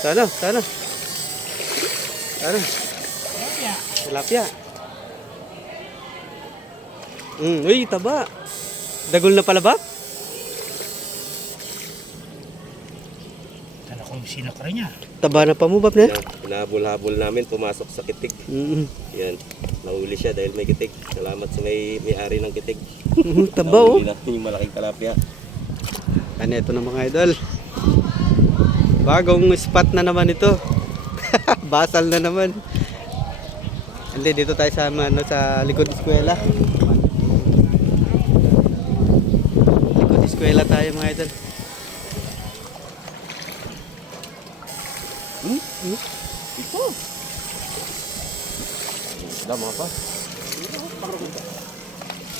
Sana. Sana. Tilapia. Uy, taba. Dagol na pala ba? Sana kung sino ka rin niya. Taba na pa mo, Bab, na? Hinabol-habol namin, pumasok sa kitig. Yan, nahuli siya dahil may kitig. Salamat sa may-ari ng kitig. Taba, oh. Nahuli namin yung malaking tilapia. Ano ito na mga idol? Bagong spot na naman ito. Basal na naman. Hindi, dito tayo sa, sa likod eskwela. Likod eskwela tayo mga idol. Ito. Isda mga pa.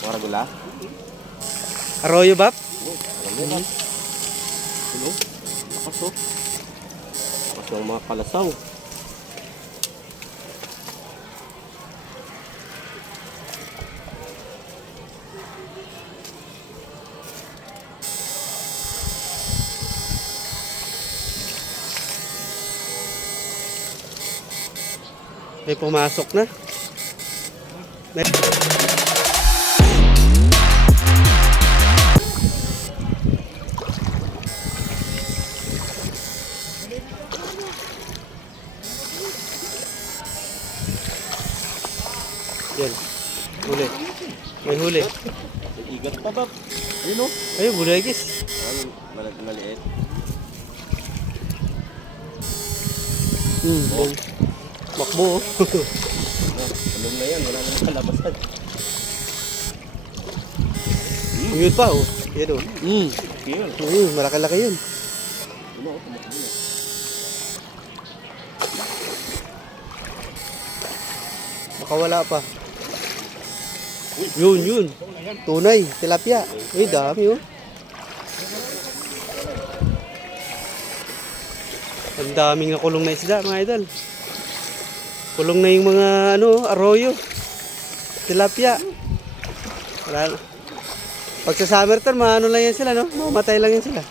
Maragula. Arroyo, Bab? Alam mo ba? Ano? Lakas oh. Lakas ng mga kalasaw. May pumasok na. May... Yan. Huli. May huli. May igat pa ba? Ayun oh. Ayun, bulagis. Maliit. Oh. Makbo, oh. Tulong na yan, wala nang kalabasan. Yun pa, oh. Yan, oh. Yun. Malaki-laki yun. Tumakbo na. Baka wala pa. Yun. Tunay, tilapia. Ay, dami, oh. Ang daming nakulong na isda, mga idol. Kulong na yung mga, arroyo. Tilapia. Wala. Pag sa summer term, lang yan sila, no? Mamatay lang yan sila.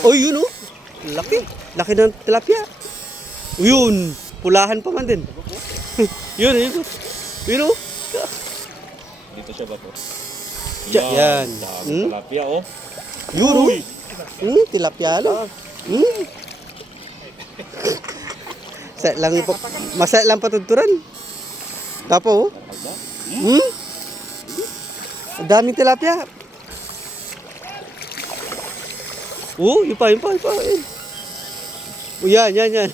Oh, yun, oh. Laki. Laki ng tilapia. Yun. Pulahan pa man din. Yun. Yun, oh. Dito siya ba to? Yan. Dami tilapia oh. Yun, oh. Tilapia, no? Masaya lang patuturan. Tapo, oh. Ang daming tilapia. Yun pa. Yan.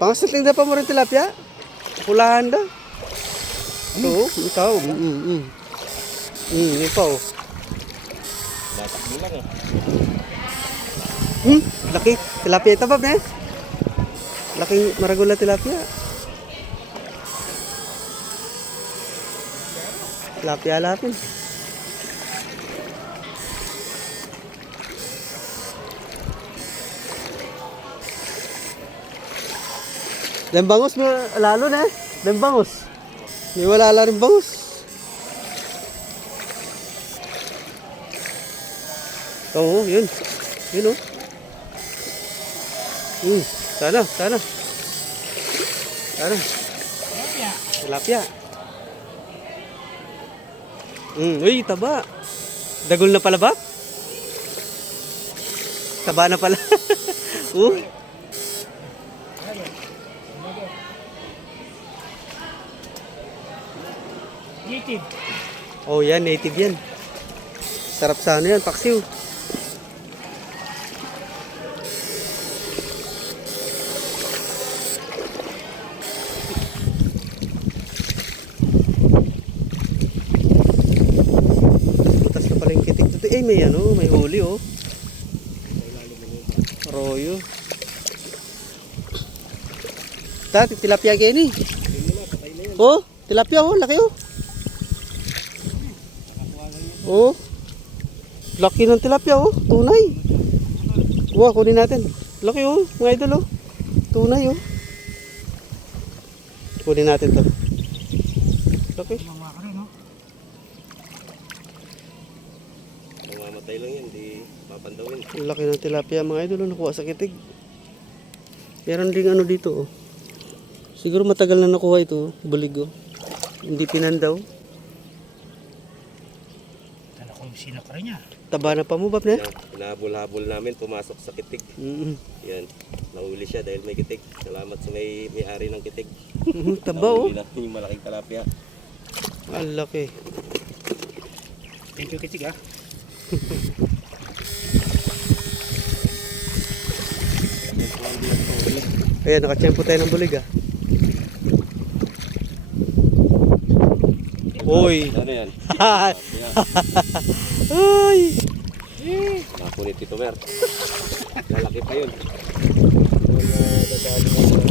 Pangasitling na pa mo rin tilapia. Pulahan da. Oo, ikaw. Yun pa, oh. Tatakbo lang ah. Laki. Tilapia ito, Bab, eh. Laking maragula tilapia. Tilapia lapin. Bangus mo lalo na eh. Bangus. May wala rin bangus. Oo, yun. Yun, oh. Sana. Tilapia. Uy, taba. Dagol na pala ba? Taba na pala. Native. Oh, yan, native yan. Sarap sana yan, paksiw. Butas na pala yung kitik dito. May huli, oh. Arroyo. Tati, tilapia kayo ni. Oh, tilapia, oh, laki, oh. Oh. Laki ng tilapia, oh. Tunay. Wow, kunin natin. Laki, oh. Mga idol, oh. Tunay, oh. Kunin natin to. Laki. mamamatay lang yan, di papandawin. Ang laki ng tilapia mga idol, nakuha sa kitig. Meron ding ano dito, oh. Siguro matagal na nakuha ito, bulig, oh. Hindi pinandaw. Tala ko yung sinakara niya. Taba na pa mo, Bap, na? Hinabol-habol namin, pumasok sa kitig. Yan, nahuli siya dahil may kitig. Salamat sa may-ari ng kitig. Taba, oh. Nahuli namin yung malaking tilapia. Ang laki. Thank you, Kitig, ah. Ayan, nakatsyempo tayo ng bulig, ah. Uy! Ano yan? Ay! Nakunit ito, Mer. Lalaki pa yun. Dadali mo